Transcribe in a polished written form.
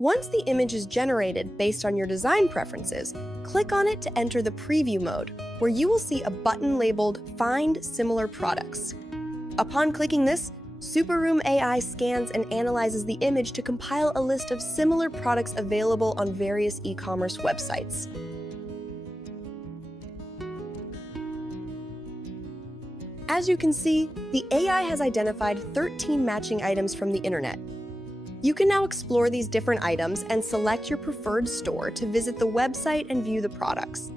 Once the image is generated based on your design preferences, click on it to enter the preview mode, where you will see a button labeled Find Similar Products. Upon clicking this, SuperRoom AI scans and analyzes the image to compile a list of similar products available on various e-commerce websites. As you can see, the AI has identified 13 matching items from the internet. You can now explore these different items and select your preferred store to visit the website and view the products.